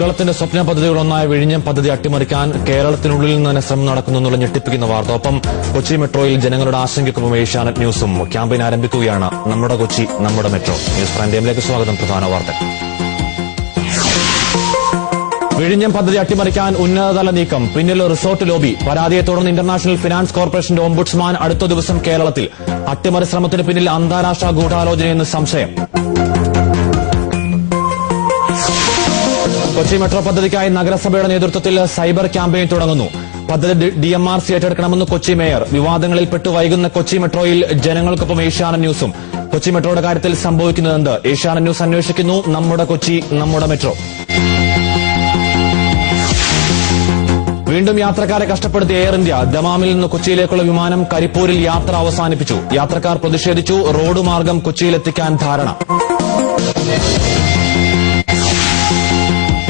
കേരളത്തിന്റെ സ്വപ്ന പദ്ധതികളൊന്നായ വിഴിഞ്ഞം പദ്ധതി അട്ടിമറിക്കാൻ കേരളത്തിനുള്ളിൽ നിന്ന് തന്നെ ശ്രമം നടക്കുന്നു എന്നുള്ള ഞെട്ടിപ്പിക്കുന്ന വാർത്ത. ഒപ്പം കൊച്ചി മെട്രോയിൽ ജനങ്ങളുടെ ആശങ്കയ്ക്കൊപ്പം ഏഷ്യാനെറ്റ് ന്യൂസും ക്യാമ്പയിൻ ആരംഭിക്കുകയാണ്. നമ്മുടെ കൊച്ചി നമ്മുടെ മെട്രോ. ന്യൂസ് പ്രൈം ടൈമിലേക്ക് സ്വാഗതം. പ്രധാന വാർത്ത. വിഴിഞ്ഞം പദ്ധതി അട്ടിമറിക്കാൻ ഉന്നതതല നീക്കം. പിന്നിൽ റിസോർട്ട് ലോബി. പരാതിയെ തുടർന്ന് ഇന്റർനാഷണൽ ഫിനാൻസ് കോർപ്പറേഷന്റെ ഓംബുഡ്സ്മാൻ അടുത്ത ദിവസം കേരളത്തിൽ. അട്ടിമറി ശ്രമത്തിന് പിന്നിൽ അന്താരാഷ്ട്ര ഗൂഢാലോചനയെന്ന് സംശയം. കൊച്ചി മെട്രോ പദ്ധതിക്കായി നഗരസഭയുടെ നേതൃത്വത്തിൽ സൈബർ ക്യാമ്പയിൻ തുടങ്ങുന്നു. പദ്ധതി DMRC ഏറ്റെടുക്കണമെന്ന് കൊച്ചി മേയർ. വിവാദങ്ങളിൽപ്പെട്ട് വൈകുന്ന കൊച്ചി മെട്രോയിൽ ജനങ്ങൾക്കൊപ്പം ഏഷ്യാനെറ്റ് ന്യൂസും. കൊച്ചി മെട്രോയുടെ കാര്യത്തിൽ സംഭവിക്കുന്നതെന്ത്? ഏഷ്യാനെറ്റ് ന്യൂസ് അന്വേഷിക്കുന്നു. നമ്മുടെ കൊച്ചി നമ്മുടെ മെട്രോ. വീണ്ടും യാത്രക്കാരെ കഷ്ടപ്പെടുത്തി എയർ ഇന്ത്യ. ദമാമിൽ നിന്ന് കൊച്ചിയിലേക്കുള്ള വിമാനം കരിപ്പൂരിൽ യാത്ര അവസാനിപ്പിച്ചു. യാത്രക്കാർ പ്രതിഷേധിച്ചു. റോഡ് മാർഗം കൊച്ചിയിലെത്തിക്കാൻ ധാരണ.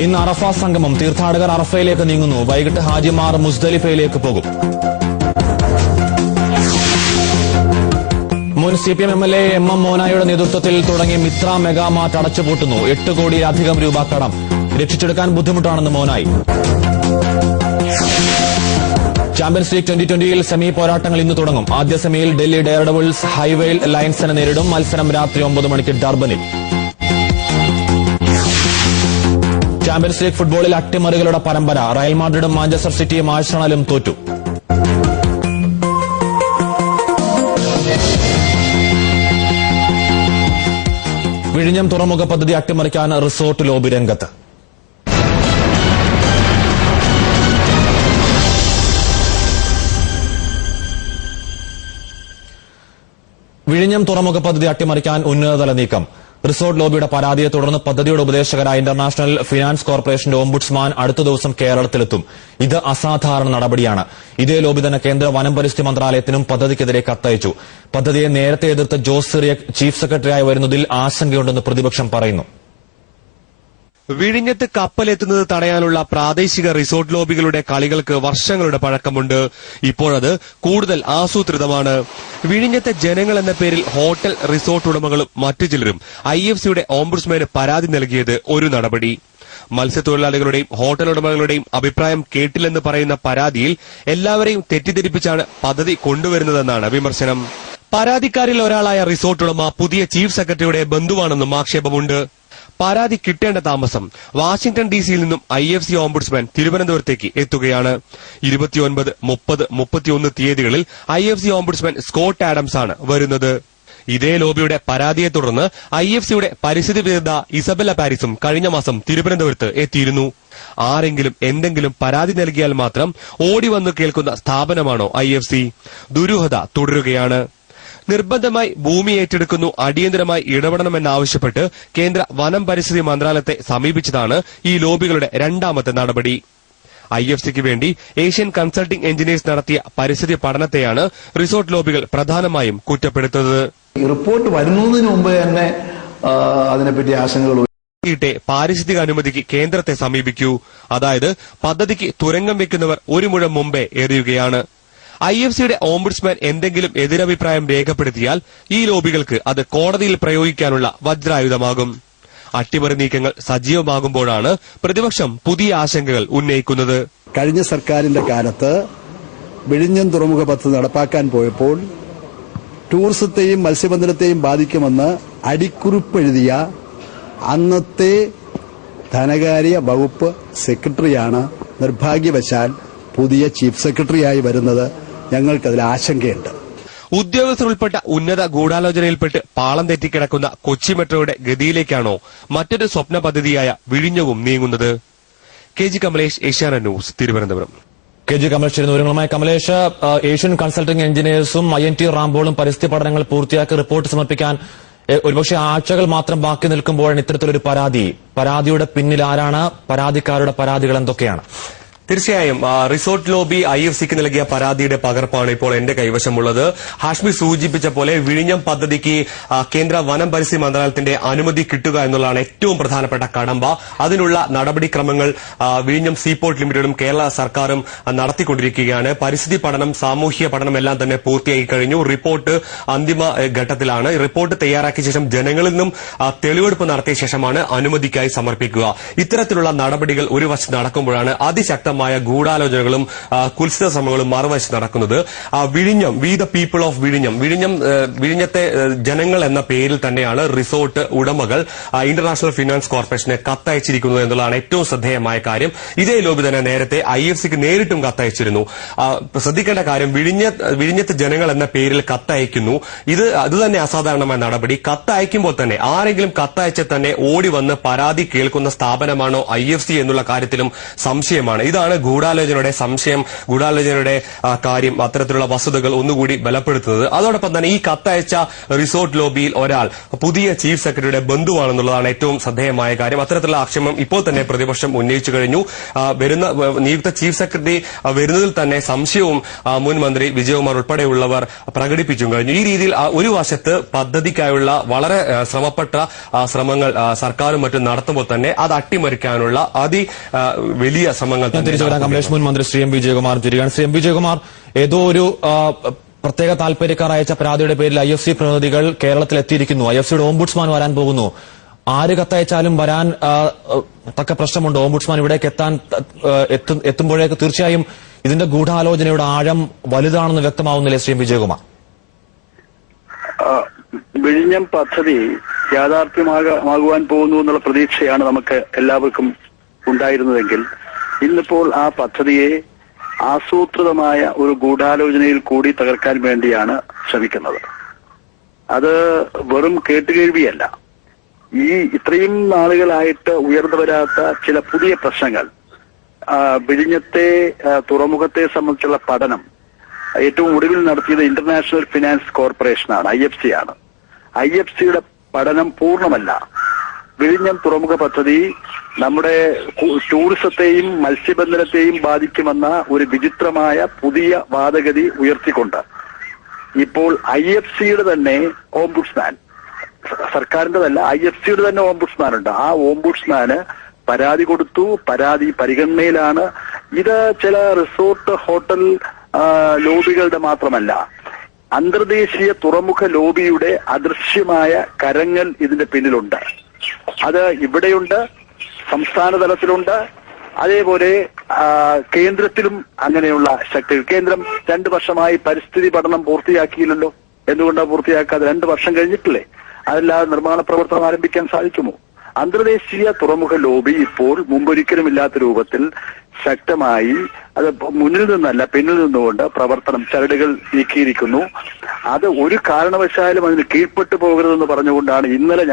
ഇന്ന് അറഫ സംഗമം. തീർത്ഥാടകർ അറഫയിലേക്ക് നീങ്ങുന്നു. വൈകിട്ട് ഹാജിമാർ മുസ്ദലിഫയിലേക്ക് പോകും. മുൻ CPM MLA MM മോനായുടെ നേതൃത്വത്തിൽ തുടങ്ങിയ മിത്ര മെഗാമാർട്ട് അടച്ചുപൂട്ടുന്നു. 8 കോടിയിലധികം രൂപ കടം. രക്ഷിച്ചെടുക്കാൻ ബുദ്ധിമുട്ടാണെന്ന് മോനായി. ചാമ്പ്യൻസ് ലീഗ് 2020 സെമി പോരാട്ടങ്ങൾ ഇന്ന് തുടങ്ങും. ആദ്യ സെമിയിൽ ഡൽഹി ഡെയർഡെവിൾസ് ഹൈവെയിൽ ലയൺസിനെ നേരിടും. മത്സരം രാത്രി 9 മണിക്ക് ഡർബനിൽ. ചാമ്പ്യൻസ് ലീഗ് ഫുട്ബോളിൽ അട്ടിമറികളുടെ പരമ്പര. റയൽ മാഡ്രിഡും മാഞ്ചസ്റ്റർ സിറ്റിയും ആഴ്സണലും തോറ്റു. വിഴിഞ്ഞം തുറമുഖ പദ്ധതി അട്ടിമറിക്കാൻ റിസോർട്ട് ലോബി രംഗത്ത്. വിഴിഞ്ഞം തുറമുഖ പദ്ധതി അട്ടിമറിക്കാൻ ഉന്നതതല നീക്കം. റിസോർട്ട് ലോബിയുടെ പരാതിയെ തുടർന്ന് പദ്ധതിയുടെ ഉപദേശകരായ ഇന്റർനാഷണൽ ഫിനാൻസ് കോർപ്പറേഷന്റെ ഓംബുഡ്സ്മാൻ അടുത്ത ദിവസം കേരളത്തിലെത്തും. ഇത് അസാധാരണ നടപടിയാണ്. ഇതേ ലോബി തന്നെ കേന്ദ്ര വനം പരിസ്ഥിതി മന്ത്രാലയത്തിനും പദ്ധതിക്കെതിരെ കത്തയച്ചു. പദ്ധതിയെ നേരത്തെ എതിർത്ത ജോസ് സിറിയക് ചീഫ് സെക്രട്ടറിയായി വരുന്നതിൽ ആശങ്കയുണ്ടെന്ന് പ്രതിപക്ഷം പറയുന്നു. വിഴിഞ്ഞത്ത് കപ്പലെത്തുന്നത് തടയാനുള്ള പ്രാദേശിക റിസോർട്ട് ലോബികളുടെ കളികൾക്ക് വർഷങ്ങളുടെ പഴക്കമുണ്ട്. ഇപ്പോഴത് കൂടുതൽ ആസൂത്രിതമാണ്. വിഴിഞ്ഞത്തെ ജനങ്ങൾ എന്ന പേരിൽ ഹോട്ടൽ റിസോർട്ട് ഉടമകളും മറ്റു ചിലരും IFCയുടെ ഓംബുഡ്സ്മാന് പരാതി നൽകിയത് ഒരു നടപടി. മത്സ്യത്തൊഴിലാളികളുടെയും ഹോട്ടൽ ഉടമകളുടെയും അഭിപ്രായം കേട്ടില്ലെന്ന് പറയുന്ന പരാതിയിൽ എല്ലാവരെയും തെറ്റിദ്ധരിപ്പിച്ചാണ് പദ്ധതി കൊണ്ടുവരുന്നതെന്നാണ് വിമർശനം. പരാതിക്കാരിൽ ഒരാളായ റിസോർട്ട് ഉടമ പുതിയ ചീഫ് സെക്രട്ടറിയുടെ ബന്ധുവാണെന്നും ആക്ഷേപമുണ്ട്. പരാതി കിട്ടേണ്ട താമസം. വാഷിംഗ്ടൺ DC-യിൽ നിന്നും IFC ഓംബുഡ്സ്മാൻ തിരുവനന്തപുരത്തേക്ക് എത്തുകയാണ്. 29, 30, 31 തീയതികളിൽ IFC ഓംബുഡ്സ്മാൻ സ്കോട്ട് ആഡംസ് ആണ് വരുന്നത്. ഇതേ ലോബിയുടെ പരാതിയെ തുടർന്ന് IFCയുടെ പരിസ്ഥിതി വിദഗ്ധ ഇസബെല്ല പാരിസും കഴിഞ്ഞ മാസം തിരുവനന്തപുരത്ത് എത്തിയിരുന്നു. ആരെങ്കിലും എന്തെങ്കിലും പരാതി നൽകിയാൽ മാത്രം ഓടി വന്നു കേൾക്കുന്ന സ്ഥാപനമാണോ IFC? ദുരൂഹത തുടരുകയാണ്. നിർബന്ധമായി ഭൂമി ഏറ്റെടുക്കുന്നു, അടിയന്തരമായി ഇടപെടണമെന്നാവശ്യപ്പെട്ട് കേന്ദ്ര വനം പരിസ്ഥിതി മന്ത്രാലയത്തെ സമീപിച്ചതാണ് ഈ ലോബികളുടെ രണ്ടാമത്തെ നടപടി. IFCക്ക് വേണ്ടി ഏഷ്യൻ കൺസൾട്ടിംഗ് എഞ്ചിനീയേഴ്സ് നടത്തിയ പരിസ്ഥിതി പഠനത്തെയാണ് റിസോർട്ട് ലോബികൾ പ്രധാനമായും കുറ്റപ്പെടുത്തുന്നത്. റിപ്പോർട്ട് വരുന്നതിന് മുമ്പ് തന്നെ അതിനെപ്പറ്റി ആശങ്കകൾ പാരിസ്ഥിതിക അനുമതിക്ക് കേന്ദ്രത്തെ സമീപിക്കൂ. അതായത് പദ്ധതിക്ക് തുരങ്കം വെക്കുന്നവർ ഒരു മുഴം മുമ്പേ എറിയുകയാണ്. IFCയുടെ ഓംബുഡ്സ്മാൻ എന്തെങ്കിലും എതിരഭിപ്രായം രേഖപ്പെടുത്തിയാൽ ഈ ലോബികൾക്ക് അത് കോടതിയിൽ പ്രയോഗിക്കാനുള്ള വജ്രായുധമാകും. അട്ടിമറി നീക്കങ്ങൾ സജീവമാകുമ്പോഴാണ് പ്രതിപക്ഷം പുതിയ ആശങ്കകൾ ഉന്നയിക്കുന്നത്. കഴിഞ്ഞ സർക്കാരിന്റെ കാലത്ത് വിഴിഞ്ഞം തുറമുഖ പദ്ധതി നടപ്പാക്കാൻ പോയപ്പോൾ ടൂറിസത്തെയും മത്സ്യബന്ധനത്തെയും ബാധിക്കുമെന്ന് അടിക്കുറിപ്പെഴുതിയ അന്നത്തെ ധനകാര്യ വകുപ്പ് സെക്രട്ടറിയാണ് നിർഭാഗ്യവശാൽ പുതിയ ചീഫ് സെക്രട്ടറിയായി വരുന്നത്. ഞങ്ങൾക്കതിൽ ആശങ്കയുണ്ട്. ഉദ്യോഗസ്ഥർ ഉൾപ്പെട്ട ഉന്നത ഗൂഢാലോചനയിൽപ്പെട്ട് പാളം തെറ്റിക്കിടക്കുന്ന കൊച്ചി മെട്രോയുടെ ഗതിയിലേക്കാണോ മറ്റൊരു സ്വപ്ന പദ്ധതിയായ വിഴിഞ്ഞവും നീങ്ങുന്നത്? KG Kamalesh, Asianet news, Thiruvananthapuram. KG Kamalesh ചേരുന്ന വിവരങ്ങളുമായി. കമലേഷ്, ഏഷ്യൻ കൺസൾട്ടിംഗ് എഞ്ചിനീയേഴ്സും INT റാംബോളും പരിസ്ഥിതി പഠനങ്ങൾ പൂർത്തിയാക്കി റിപ്പോർട്ട് സമർപ്പിക്കാൻ ഒരുപക്ഷെ ആഴ്ചകൾ മാത്രം ബാക്കി നിൽക്കുമ്പോഴാണ് ഇത്തരത്തിലൊരു പരാതി. പരാതിയുടെ പിന്നിൽ ആരാണ്? പരാതിക്കാരുടെ പരാതികൾ എന്തൊക്കെയാണ്? തീർച്ചയായും റിസോർട്ട് ലോബി IFCക്ക് നൽകിയ പരാതിയുടെ പകർപ്പാണ് ഇപ്പോൾ എന്റെ കൈവശമുള്ളത്. ഹാഷ്മി സൂചിപ്പിച്ച പോലെ വിഴിഞ്ഞം പദ്ധതിക്ക് കേന്ദ്ര വനം പരിസ്ഥിതി മന്ത്രാലയത്തിന്റെ അനുമതി കിട്ടുക എന്നുള്ളതാണ് ഏറ്റവും പ്രധാനപ്പെട്ട കടമ്പ. അതിനുള്ള നടപടിക്രമങ്ങൾ വിഴിഞ്ഞം സീപോർട്ട് ലിമിറ്റഡും കേരള സർക്കാരും നടത്തിക്കൊണ്ടിരിക്കുകയാണ്. പരിസ്ഥിതി പഠനം, സാമൂഹ്യ പഠനം എല്ലാം തന്നെ പൂർത്തിയായി കഴിഞ്ഞു. റിപ്പോർട്ട് അന്തിമ ഘട്ടത്തിലാണ്. റിപ്പോർട്ട് തയ്യാറാക്കിയ ശേഷം ജനങ്ങളിൽ നിന്നും തെളിവെടുപ്പ് നടത്തിയ ശേഷമാണ് അനുമതിക്കായി സമർപ്പിക്കുക. ഇത്തരത്തിലുള്ള നടപടികൾ ഒരു വശത്ത് നടക്കുമ്പോഴാണ് അതിശക്തമായ ഗൂഢാലോചനകളും കുൽസിത ശ്രമങ്ങളും മറുവശത്ത് നടക്കുന്നത്. വിഴിഞ്ഞം, വി ദ പീപ്പിൾ ഓഫ് വിഴിഞ്ഞത്തെ ജനങ്ങൾ എന്ന പേരിൽ തന്നെയാണ് റിസോർട്ട് ഉടമകൾ ഇന്റർനാഷണൽ ഫിനാൻസ് കോർപ്പറേഷന് കത്തയച്ചിരിക്കുന്നത് എന്നുള്ളതാണ് ഏറ്റവും ശ്രദ്ധേയമായ കാര്യം. ഇതേ ലോബി തന്നെ നേരത്തെ IFCക്ക് നേരിട്ടും കത്തയച്ചിരുന്നു. ശ്രദ്ധിക്കേണ്ട കാര്യം, വിഴിഞ്ഞത്തെ ജനങ്ങൾ എന്ന പേരിൽ കത്തയക്കുന്നു. അത് തന്നെ അസാധാരണമായ നടപടി. കത്തയക്കുമ്പോൾ തന്നെ ആരെങ്കിലും കത്തയച്ച് തന്നെ ഓടി വന്ന് പരാതി കേൾക്കുന്ന സ്ഥാപനമാണോ IFC എന്നുള്ള കാര്യത്തിലും സംശയമാണ്. ഇതാണ് ഗൂഢാലോചനയുടെ കാര്യം, അത്തരത്തിലുള്ള വസ്തുതകൾ ഒന്നുകൂടി ബലപ്പെടുത്തുന്നത്. അതോടൊപ്പം തന്നെ ഈ കത്തയച്ച റിസോർട്ട് ലോബിയിൽ ഒരാൾ പുതിയ ചീഫ് സെക്രട്ടറിയുടെ ബന്ധുവാണെന്നുള്ളതാണ് ഏറ്റവും ശ്രദ്ധേയമായ കാര്യം. അത്തരത്തിലുള്ള ആക്ഷേപം ഇപ്പോൾ തന്നെ പ്രതിപക്ഷം ഉന്നയിച്ചു കഴിഞ്ഞു. നിയുക്ത ചീഫ് സെക്രട്ടറി വരുന്നതിൽ തന്നെ സംശയവും മുൻ മന്ത്രി വിജയകുമാർ ഉൾപ്പെടെയുള്ളവർ പ്രകടിപ്പിച്ചു കഴിഞ്ഞു. ഈ രീതിയിൽ ഒരു വശത്ത് പദ്ധതിക്കായുള്ള വളരെ ശ്രമപ്പെട്ട ശ്രമങ്ങൾ സർക്കാരും മറ്റും നടത്തുമ്പോൾ തന്നെ അത് അട്ടിമറിക്കാനുള്ള വലിയ ശ്രമങ്ങൾ കമലേഷ്, മുൻ മന്ത്രി ശ്രീ എം വിജയകുമാർ തിരികെയാണ്. ശ്രീ എം വിജയകുമാർ, ഏതോ ഒരു പ്രത്യേക താൽപര്യക്കാർ അയച്ച പരാതിയുടെ പേരിൽ IFC പ്രതിനിധികൾ കേരളത്തിൽ എത്തിയിരിക്കുന്നു. IFCയുടെ ഓംബുഡ്സ്മാൻ വരാൻ പോകുന്നു. ആര് കത്തയച്ചാലും വരാൻ തക്ക പ്രശ്നമുണ്ട്. ഓംബുഡ്സ്മാൻ ഇവിടേക്ക് എത്തുമ്പോഴേക്ക് തീർച്ചയായും ഇതിന്റെ ഗൂഢാലോചനയുടെ ആഴം വലുതാണെന്ന് വ്യക്തമാവുന്നില്ലേ ശ്രീ എം വിജയകുമാർ? വിഴിഞ്ഞം പദ്ധതി യാഥാർത്ഥ്യമാകുവാൻ പോകുന്നു എന്നുള്ള പ്രതീക്ഷയാണ് നമുക്ക് എല്ലാവർക്കും ഉണ്ടായിരുന്നതെങ്കിൽ ഇന്നിപ്പോൾ ആ പദ്ധതിയെ ആസൂത്രിതമായ ഒരു ഗൂഢാലോചനയിൽ കൂടി തകർക്കാൻ വേണ്ടിയാണ് ശ്രമിക്കുന്നത്. അത് വെറും കേട്ടുകേഴ്വിയല്ല. ഇത്രയും നാളുകളായിട്ട് ഉയർന്നു വരാത്ത ചില പുതിയ പ്രശ്നങ്ങൾ, വിഴിഞ്ഞത്തെ തുറമുഖത്തെ സംബന്ധിച്ചുള്ള പഠനം ഏറ്റവും ഒടുവിൽ നടത്തിയത് ഇന്റർനാഷണൽ ഫിനാൻസ് കോർപ്പറേഷനാണ്, IFC ആണ്. IFCയുടെ പഠനം പൂർണ്ണമല്ല. വിഴിഞ്ഞം തുറമുഖ പദ്ധതി നമ്മുടെ ടൂറിസത്തെയും മത്സ്യബന്ധനത്തെയും ബാധിക്കുമെന്ന ഒരു വിചിത്രമായ പുതിയ വാദഗതി ഉയർത്തിക്കൊണ്ട് ഇപ്പോൾ IFCയുടെ തന്നെ ഓംബുഡ്സ്മാൻ, സർക്കാരിന്റെതല്ല, IFCയുടെ തന്നെ ഓംബുഡ്സ്മാൻ ഉണ്ട്. ആ ഓംബുഡ്സ്മാന് പരാതി കൊടുത്തു. പരാതി പരിഗണനയിലാണ്. ഇത് ചില റിസോർട്ട് ഹോട്ടൽ ലോബികളുടെ മാത്രമല്ല, അന്തർദേശീയ തുറമുഖ ലോബിയുടെ അദൃശ്യമായ കരങ്ങൾ ഇതിന്റെ പിന്നിലുണ്ട്. അത് ഇവിടെയുണ്ട്, സംസ്ഥാന തലത്തിലുണ്ട്, അതേപോലെ കേന്ദ്രത്തിലും അങ്ങനെയുള്ള ശക്തികൾ. കേന്ദ്രം 2 വർഷമായി പരിസ്ഥിതി പഠനം പൂർത്തിയാക്കിയില്ലല്ലോ. എന്തുകൊണ്ടാണ് പൂർത്തിയാക്കാതെ? 2 വർഷം കഴിഞ്ഞിട്ടില്ലേ? അതല്ലാതെ നിർമ്മാണ പ്രവർത്തനം ആരംഭിക്കാൻ സാധിക്കുമോ? അന്തർദേശീയ തുറമുഖ ലോബി ഇപ്പോൾ മുമ്പൊരിക്കലും ഇല്ലാത്ത രൂപത്തിൽ ശക്തമായി, അത് മുന്നിൽ നിന്നല്ല പിന്നിൽ നിന്നുകൊണ്ട് പ്രവർത്തനം, ചരടുകൾ നീക്കിയിരിക്കുന്നു. അത് ഒരു കാരണവശാലും അതിന് കീഴ്പ്പെട്ടു പോകരുതെന്ന് പറഞ്ഞുകൊണ്ടാണ് ഇന്നലെ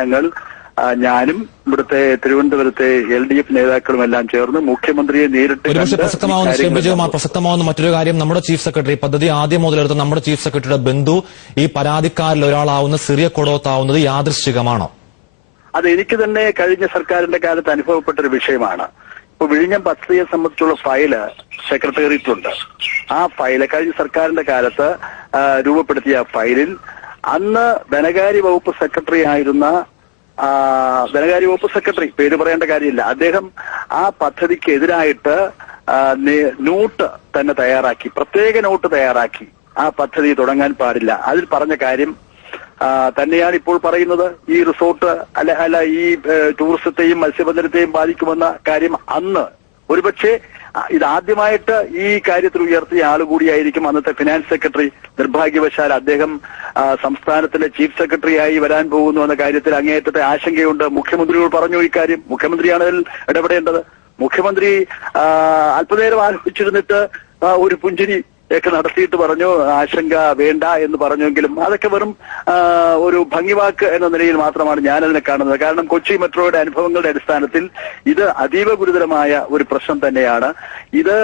ഞാനും ഇവിടുത്തെ തിരുവനന്തപുരത്തെ LDF നേതാക്കളും എല്ലാം ചേർന്ന് മുഖ്യമന്ത്രിയെ നേരിട്ട് പ്രസക്തമാവുന്ന മറ്റൊരു കാര്യം, നമ്മുടെ ചീഫ് സെക്രട്ടറി പദ്ധതി ആദ്യം മുതലെടുത്ത നമ്മുടെ ചീഫ് സെക്രട്ടറിയുടെ ബന്ധു ഈ പരാതിക്കാരിൽ ഒരാളാവുന്ന സിറിയ കൊടോത്താവുന്നത് യാദൃശ്ചികമാണോ? അത് എനിക്ക് തന്നെ കഴിഞ്ഞ സർക്കാരിന്റെ കാലത്ത് അനുഭവപ്പെട്ട ഒരു വിഷയമാണ്. ഇപ്പൊ വിഴിഞ്ഞം പദ്ധതിയെ സംബന്ധിച്ചുള്ള ഫയല് സെക്രട്ടേറിയറ്റിലുണ്ട്. ആ ഫയല് കഴിഞ്ഞ സർക്കാരിന്റെ കാലത്ത് രൂപപ്പെടുത്തിയ ഫയലിൽ അന്ന് ധനകാര്യ വകുപ്പ് സെക്രട്ടറി ആയിരുന്ന പേര് പറയേണ്ട കാര്യമില്ല, അദ്ദേഹം ആ പദ്ധതിക്ക് എതിരായിട്ട് നോട്ട് തന്നെ തയ്യാറാക്കി, പ്രത്യേക നോട്ട് തയ്യാറാക്കി. ആ പദ്ധതി തുടങ്ങാൻ പാടില്ല. അതിൽ പറഞ്ഞ കാര്യം തന്നെയാണ് ഇപ്പോൾ പറയുന്നത്. ഈ റിസോർട്ട് അല്ല ഈ ടൂറിസത്തെയും മത്സ്യബന്ധനത്തെയും ബാധിക്കുമെന്ന കാര്യം അന്ന് ഒരുപക്ഷെ ഇതാദ്യമായിട്ട് ഈ കാര്യത്തിൽ ഉയർത്തിയ ആളുകൂടിയായിരിക്കും അന്നത്തെ ഫിനാൻസ് സെക്രട്ടറി. നിർഭാഗ്യവശാൽ അദ്ദേഹം സംസ്ഥാനത്തിന്റെ ചീഫ് സെക്രട്ടറിയായി വരാൻ പോകുന്നു എന്ന കാര്യത്തിൽ അങ്ങേയറ്റത്തെ ആശങ്കയുണ്ട്. മുഖ്യമന്ത്രിയോട് പറഞ്ഞു ഈ കാര്യം. മുഖ്യമന്ത്രിയാണ് അതിൽ ഇടപെടേണ്ടത്. മുഖ്യമന്ത്രി അല്പനേരം ആലോചിച്ചിരുന്നിട്ട് ഒരു പുഞ്ചിരി ഒക്കെ നടത്തിയിട്ട് പറഞ്ഞു ആശങ്ക വേണ്ട എന്ന് പറഞ്ഞെങ്കിലും അതൊക്കെ വെറും ഒരു ഭംഗിവാക്ക് എന്ന നിലയിൽ മാത്രമാണ് ഞാനതിനെ കാണുന്നത്. കാരണം കൊച്ചി മെട്രോയുടെ അനുഭവങ്ങളുടെ അടിസ്ഥാനത്തിൽ ഇത് അതീവ ഗുരുതരമായ ഒരു പ്രശ്നം തന്നെയാണ്. ഇത്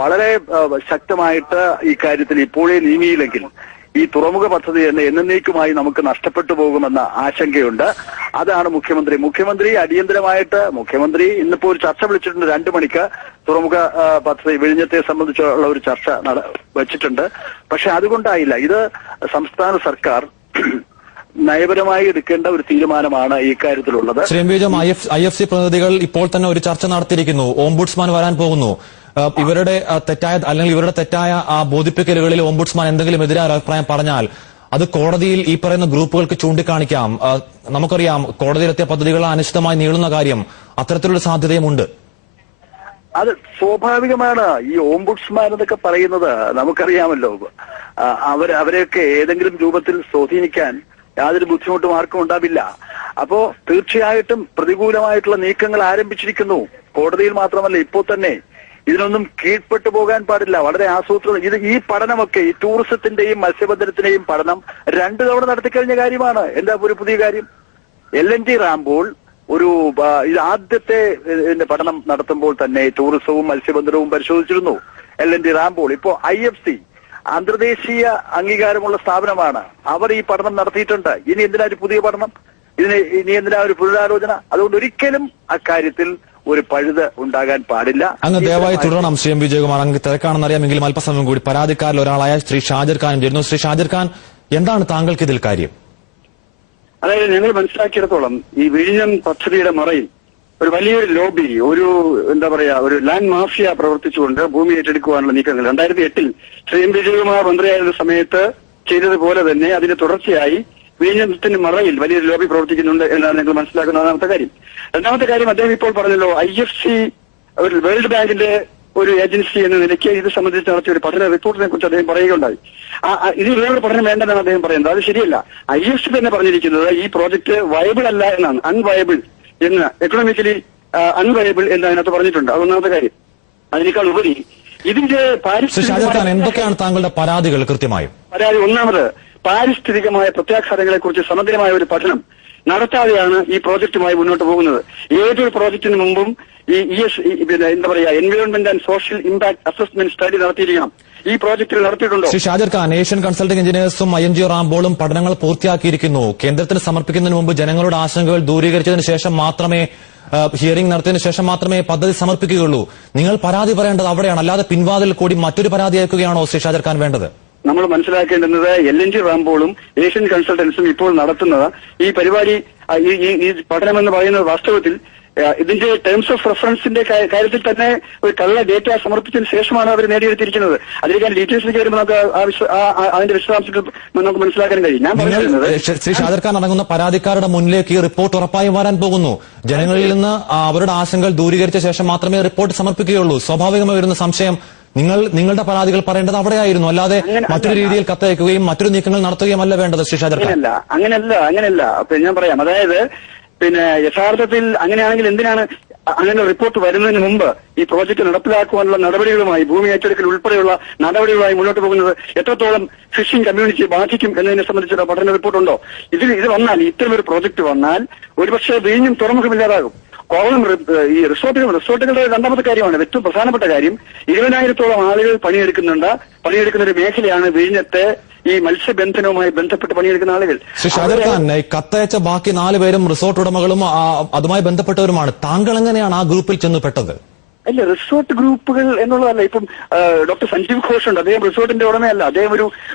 വളരെ ശക്തമായിട്ട് ഈ കാര്യത്തിൽ ഇപ്പോഴേ നീങ്ങിയില്ലെങ്കിൽ ഈ തുറമുഖ പദ്ധതി തന്നെ എന്നേക്കുമായി നമുക്ക് നഷ്ടപ്പെട്ടു പോകുമെന്ന ആശങ്കയുണ്ട്. അതാണ് മുഖ്യമന്ത്രി അടിയന്തരമായിട്ട് ഇന്നിപ്പോ ഒരു ചർച്ച വിളിച്ചിട്ടുണ്ട് 2 മണിക്ക്. തുറമുഖ പദ്ധതി വിഴിഞ്ഞത്തെ സംബന്ധിച്ചുള്ള ഒരു ചർച്ച വച്ചിട്ടുണ്ട്. പക്ഷെ അതുകൊണ്ടായില്ല. ഇത് സംസ്ഥാന സർക്കാർ നയപരമായി എടുക്കേണ്ട ഒരു തീരുമാനമാണ് ഈ കാര്യത്തിലുള്ളത്. ശ്രീ എം വിജയം, IFC പ്രതിനിധികൾ ഇപ്പോൾ തന്നെ ഒരു ചർച്ച നടത്തിയിരിക്കുന്നു. ഓംബുഡ്സ്മാൻ വരാൻ പോകുന്നു. ഇവരുടെ തെറ്റായ ബോധിപ്പിക്കലുകളിൽ ഓംബുഡ്സ്മാൻ എന്തെങ്കിലും എതിരായ അഭിപ്രായം പറഞ്ഞാൽ അത് കോടതിയിൽ ഈ പറയുന്ന ഗ്രൂപ്പുകൾക്ക് ചൂണ്ടിക്കാണിക്കാം. നമുക്കറിയാം കോടതിയിലെത്തിയ പദ്ധതികൾ അനിശ്ചിതമായി നീളുന്ന കാര്യം, അത്തരത്തിലുള്ള സാധ്യതയുമുണ്ട്. അത് സ്വാഭാവികമാണ്. ഈ ഓംബുഡ്സ്മാൻ എന്നൊക്കെ പറയുന്നത് നമുക്കറിയാമല്ലോ, അവരെയൊക്കെ ഏതെങ്കിലും രൂപത്തിൽ സ്വാധീനിക്കാൻ യാതൊരു ബുദ്ധിമുട്ടും ആർക്കും ഉണ്ടാവില്ല. അപ്പോ തീർച്ചയായിട്ടും പ്രതികൂലമായിട്ടുള്ള നീക്കങ്ങൾ ആരംഭിച്ചിരിക്കുന്നു. കോടതിയിൽ മാത്രമല്ല, ഇപ്പോൾ തന്നെ ഇതിനൊന്നും കീഴ്പ്പെട്ടു പോകാൻ പാടില്ല. വളരെ ആസൂത്രണം. ഈ പഠനമൊക്കെ ഈ ടൂറിസത്തിന്റെയും മത്സ്യബന്ധനത്തിന്റെയും പഠനം 2 തവണ നടത്തിക്കഴിഞ്ഞ കാര്യമാണ്. എന്താ ഒരു പുതിയ കാര്യം? LNG റാമ്പോൾ ഇത് ആദ്യത്തെ പഠനം നടത്തുമ്പോൾ തന്നെ ടൂറിസവും മത്സ്യബന്ധനവും പരിശോധിച്ചിരുന്നു. LNG റാമ്പോൾ ഇപ്പോ IFC അന്തർദേശീയ അംഗീകാരമുള്ള സ്ഥാപനമാണ്. അവർ ഈ പഠനം നടത്തിയിട്ടുണ്ട്. ഇനി എന്തിനാ ഒരു പുതിയ പഠനം? ഇനി എന്തിനാ ഒരു പുനരാലോചന? അതുകൊണ്ട് ഒരിക്കലും അക്കാര്യത്തിൽ ഒരു പഴുത് ഉണ്ടാകാൻ പാടില്ല. അങ്ങ് ദയവായി തുടരണം. ശ്രീ എം വിജയകുമാർ, അങ്ങ് തിരക്കാണെന്ന് അറിയാമെങ്കിലും അല്പസമയം കൂടി. പരാതിക്കാരിൽ ഒരാളായ ശ്രീ ഷാജിർ ഖാൻ ചേരുന്നു. ശ്രീ ഷാജിർ ഖാൻ, എന്താണ് താങ്കൾക്ക് ഇതിൽ കാര്യം? അതായത് ഞങ്ങൾ മനസ്സിലാക്കിയിടത്തോളം ഈ വിഴിഞ്ഞം പദ്ധതിയുടെ മറയിൽ ഒരു വലിയൊരു ലോബി, ഒരു ലാൻഡ് മാഫിയ പ്രവർത്തിച്ചുകൊണ്ട് ഭൂമി ഏറ്റെടുക്കുവാനുള്ള നീക്കങ്ങൾ 2008 ശ്രീ എം വിജയകുമാർ മന്ത്രിയായിരുന്ന സമയത്ത് ചെയ്തതുപോലെ തന്നെ അതിന്റെ തുടർച്ചയായി വിഴിഞ്ഞത്തിന്റെ മറയിൽ വലിയൊരു ലോബി പ്രവർത്തിക്കുന്നുണ്ട് എന്നാണ് ഞങ്ങൾ മനസ്സിലാക്കുന്ന ഒന്നാമത്തെ കാര്യം. രണ്ടാമത്തെ കാര്യം, അദ്ദേഹം ഇപ്പോൾ പറഞ്ഞല്ലോ IFC ഒരു വേൾഡ് ബാങ്കിന്റെ ഒരു ഏജൻസി എന്ന നിലയ്ക്ക് ഇത് സംബന്ധിച്ച് നടത്തിയ ഒരു പഠന റിപ്പോർട്ടിനെ കുറിച്ച് അദ്ദേഹം പറയുകയുണ്ടായി. ഇത് വേറൊരു പഠനം വേണ്ടെന്നാണ് അദ്ദേഹം പറയുന്നത്. അത് ശരിയല്ല. IFC തന്നെ പറഞ്ഞിരിക്കുന്നത് ഈ പ്രോജക്ട് വയബിൾ അല്ല എന്നാണ്. അൺവയബിൾ എന്ന്, എക്കണോമിക്കലി അൺവയബിൾ എന്ന് അതിനകത്ത് പറഞ്ഞിട്ടുണ്ട്. അതൊന്നാമത്തെ കാര്യം. അതിനേക്കാൾ ഉപരി ഇതിന്റെ എന്തൊക്കെയാണ് താങ്കളുടെ പരാതികൾ? കൃത്യമായും പരാതി ഒന്നാമത്, പാരിസ്ഥിതികമായ പ്രത്യാഘാതങ്ങളെ കുറിച്ച് സമഗ്രമായ ഒരു പഠനം നടത്താതെയാണ് ഈ പ്രോജക്റ്റുമായി മുന്നോട്ട് പോകുന്നത്. ഏതൊരു പ്രോജക്റ്റിന് മുമ്പും ഈ environment and social impact assessment study നടത്തിയിരിക്കണം. ഈ പ്രോജക്റ്റിൽ നടത്തിയിട്ടുണ്ടോ? ശ്രീ ഷാജിർ ഖാൻ, ഏഷ്യൻ കൺസൾട്ടിംഗ് എഞ്ചിനീയേഴ്സും INGO റാംബോളും പഠനങ്ങൾ പൂർത്തിയാക്കിയിരിക്കുന്നു. കേന്ദ്രത്തിന് സമർപ്പിക്കുന്നതിന് മുമ്പ് ജനങ്ങളുടെ ആശങ്കകൾ ദൂരീകരിച്ചതിന് ശേഷം മാത്രമേ, ഹിയറിംഗ് നടത്തിയതിനു ശേഷം മാത്രമേ പദ്ധതി സമർപ്പിക്കുകയുള്ളൂ. നിങ്ങൾ പരാതി പറയേണ്ടത് അവിടെയാണ്, അല്ലാതെ പിൻവാതിൽ കൂടി മറ്റൊരു പരാതി അയക്കുകയാണോ ശ്രീ ഷാജിർ ഖാൻ വേണ്ടത്? നമ്മൾ മനസ്സിലാക്കേണ്ടുന്നത് LNG റാംബോളും ഏഷ്യൻ കൺസൾട്ടൻസും ഇപ്പോൾ നടത്തുന്നത് ഈ പരിപാടി, ഈ പഠനമെന്ന് പറയുന്നത് വാസ്തവത്തിൽ ഇതിന്റെ ടേംസ് ഓഫ് റെഫറൻസിന്റെ കാര്യത്തിൽ തന്നെ ഒരു കള്ള ഡേറ്റ സമർപ്പിച്ചതിന് ശേഷമാണ് അവർ നേടിയെടുത്തിരിക്കുന്നത്. അതിലേക്ക് ഡീറ്റെയിൽസിലേക്ക് വരുമ്പോൾ നമുക്ക് അതിന്റെ വിശദാംശങ്ങൾ നമുക്ക് മനസ്സിലാക്കാൻ കഴിയും. ഞാൻ പറയുന്നത്, ശ്രീ ഷാജിർ ഖാൻ അടങ്ങുന്ന പരാതിക്കാരുടെ മുന്നിലേക്ക് ഈ റിപ്പോർട്ട് ഉറപ്പായും വരാൻ പോകുന്നു. ജനങ്ങളിൽ നിന്ന് അവരുടെ ആശങ്കകൾ ദൂരീകരിച്ച ശേഷം മാത്രമേ റിപ്പോർട്ട് സമർപ്പിക്കുകയുള്ളൂ. സ്വാഭാവികമായി വരുന്ന സംശയം, നിങ്ങളുടെ പരാതികൾ പറയേണ്ടത് അവിടെയായിരുന്നു, അല്ലാതെ മറ്റൊരു രീതിയിൽ കത്തയക്കുകയും മറ്റൊരു നീക്കങ്ങൾ നടത്തുകയുമല്ല വേണ്ടത്. ശ്രീ ഷാജിർ ഖാൻ, അങ്ങനെയല്ല. ഞാൻ പറയാം. അതായത് യഥാർത്ഥത്തിൽ അങ്ങനെയാണെങ്കിൽ എന്തിനാണ് അങ്ങനെ റിപ്പോർട്ട് വരുന്നതിന് മുമ്പ് ഈ പ്രോജക്ട് നടപ്പിലാക്കുവാനുള്ള നടപടികളുമായി, ഭൂമി ഏറ്റെടുക്കൽ ഉൾപ്പെടെയുള്ള നടപടികളുമായി മുന്നോട്ട് പോകുന്നത്? എത്രത്തോളം ഫിഷിംഗ് കമ്മ്യൂണിറ്റിയെ ബാധിക്കും എന്നതിനെ സംബന്ധിച്ചുള്ള പഠന റിപ്പോർട്ടുണ്ടോ? ഇത് വന്നാൽ, ഇത്തരമൊരു പ്രോജക്ട് വന്നാൽ ഒരുപക്ഷെ വിഴിഞ്ഞം തുറമുഖമില്ലാതാകും. കോവളം ഈ റിസോർട്ടുകളുടെ രണ്ടാമത്തെ കാര്യമാണ് ഏറ്റവും പ്രധാനപ്പെട്ട കാര്യം. 20,000-ഓളം ആളുകൾ പണിയെടുക്കുന്ന ഒരു മേഖലയാണ് വിഴിഞ്ഞത്തെ ഈ മത്സ്യബന്ധനവുമായി ബന്ധപ്പെട്ട് പണിയെടുക്കുന്ന ആളുകൾ. ശ്രീ ഷാജിർ ഖാൻ, കത്തയച്ച ബാക്കി 4 പേരും റിസോർട്ട് ഉടമകളും അതുമായി ബന്ധപ്പെട്ടവരുമാണ്. താങ്കൾ എങ്ങനെയാണ് ആ ഗ്രൂപ്പിൽ ചെന്ന് പെട്ടത്? അല്ല, റിസോർട്ട് ഗ്രൂപ്പുകൾ എന്നുള്ളതല്ല. ഇപ്പം ഡോക്ടർ സഞ്ജീവ് ഘോഷ് ഉണ്ട്. അദ്ദേഹം റിസോർട്ടിന്റെ ഉടമയല്ല, അദ്ദേഹം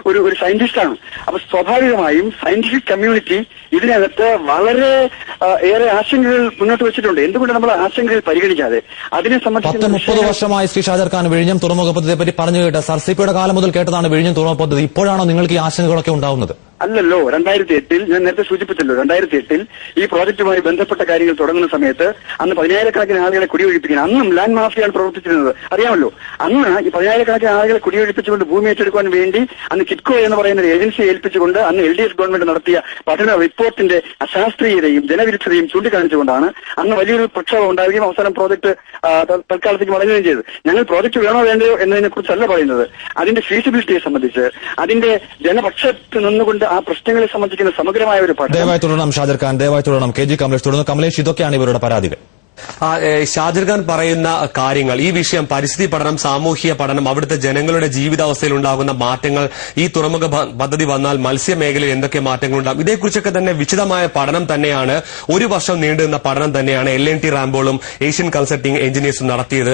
ഒരു സയന്റിസ്റ്റാണ്. അപ്പൊ സ്വാഭാവികമായും സയന്റിഫിക് കമ്മ്യൂണിറ്റി ഇതിനകത്ത് വളരെ ഏറെ ആശങ്കകൾ മുന്നോട്ട് വെച്ചിട്ടുണ്ട്. എന്തുകൊണ്ട് നമ്മൾ ആശങ്കകൾ പരിഗണിക്കാതെ അതിനെ സംബന്ധിച്ച് 30 വർഷമായി ശ്രീ ഷാജിർ ഖാൻ വിഴിഞ്ഞം തുറമുഖ പദ്ധതിയെ പറ്റി പറഞ്ഞു കേട്ട സർസിപ്പിയുടെ കാലം മുതൽ കേട്ടതാണ് വിഴിഞ്ഞം തുറമുഖ പദ്ധതി. ഇപ്പോഴാണോ നിങ്ങൾക്ക് ഈ ആശങ്കകളൊക്കെ ഉണ്ടാവുന്നത്? അല്ലല്ലോ. 2008 ഞാൻ നേരത്തെ സൂചിപ്പിച്ചല്ലോ, 2008 ഈ പ്രോജക്റ്റുമായി ബന്ധപ്പെട്ട കാര്യങ്ങൾ തുടങ്ങുന്ന സമയത്ത് അന്ന് 10,000-കണക്കിന് ആളുകളെ കുടിയൊഴിപ്പിക്കാൻ, അന്നും ലാൻഡ് മാഫിയാണ് പ്രവർത്തിച്ചിരുന്നത്, അറിയാമല്ലോ. അന്ന് ഈ 10,000-കണക്കിന് ആളുകളെ കുടിയൊഴിപ്പിച്ചുകൊണ്ട് ഭൂമി ഏറ്റെടുക്കാൻ വേണ്ടി അന്ന് കിറ്റ്കോ എന്ന് പറയുന്ന ഒരു ഏജൻസിയെ ഏൽപ്പിച്ചുകൊണ്ട് അന്ന് LDF ഗവൺമെന്റ് നടത്തിയ പഠന റിപ്പോർട്ടിന്റെ അശാസ്ത്രീയതയും ജനവിരുദ്ധതയും ചൂണ്ടിക്കാണിച്ചുകൊണ്ടാണ് അന്ന് വലിയൊരു പ്രക്ഷോഭം ഉണ്ടാവുകയും അവസാനം പ്രോജക്ട് തൽക്കാലത്തേക്ക് മടങ്ങുകയും ചെയ്തത്. ഞങ്ങൾ പ്രോജക്ട് വേണോ വേണ്ടയോ എന്നതിനെ കുറിച്ചല്ല പറയുന്നത്. അതിന്റെ ഫീസിബിലിറ്റിയെ സംബന്ധിച്ച്, അതിന്റെ ജനപക്ഷത്ത് നിന്നുകൊണ്ട് ആ പ്രശ്നങ്ങളെ സംബന്ധിക്കുന്ന സമഗ്രമായ ഒരു പഠനം. ദയവായി തുടരണം ഷാജിർ ഖാൻ, ദയവായി തുടരണം. KG കമലേഷ് തുടർന്ന്. കമലേഷ്, ഇതൊക്കെയാണ് ഇവരുടെ പരാതികൾ. ഷാജിർ ഖാൻ പറയുന്ന കാര്യങ്ങൾ, ഈ വിഷയം പരിസ്ഥിതി പഠനം, സാമൂഹിക പഠനം, അവിടുത്തെ ജനങ്ങളുടെ ജീവിതാവസ്ഥയിൽ ഉണ്ടാകുന്ന മാറ്റങ്ങൾ, ഈ തുറമുഖ പദ്ധതി വന്നാൽ മത്സ്യമേഖലയിൽ എന്തൊക്കെ മാറ്റങ്ങൾ ഉണ്ടാകും, ഇതേക്കുറിച്ചൊക്കെ തന്നെ വിശദമായ പഠനം തന്നെയാണ്, ഒരു വർഷം നീണ്ടുനിന്ന പഠനം തന്നെയാണ് LNT റാംബോളും ഏഷ്യൻ കൺസൾട്ടിംഗ് എഞ്ചിനീയേഴ്സും നടത്തിയത്.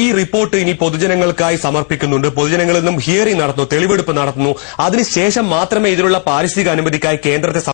ഈ റിപ്പോർട്ട് ഇനി പൊതുജനങ്ങൾക്കായി സമർപ്പിക്കുന്നുണ്ട്. പൊതുജനങ്ങളിൽ നിന്നും ഹിയറിംഗ് നടത്തുന്നു, തെളിവെടുപ്പ് നടത്തുന്നു. അതിനുശേഷം മാത്രമേ ഇതിനുള്ള പാരിസ്ഥിതിക അനുമതിക്കായി കേന്ദ്രത്തെ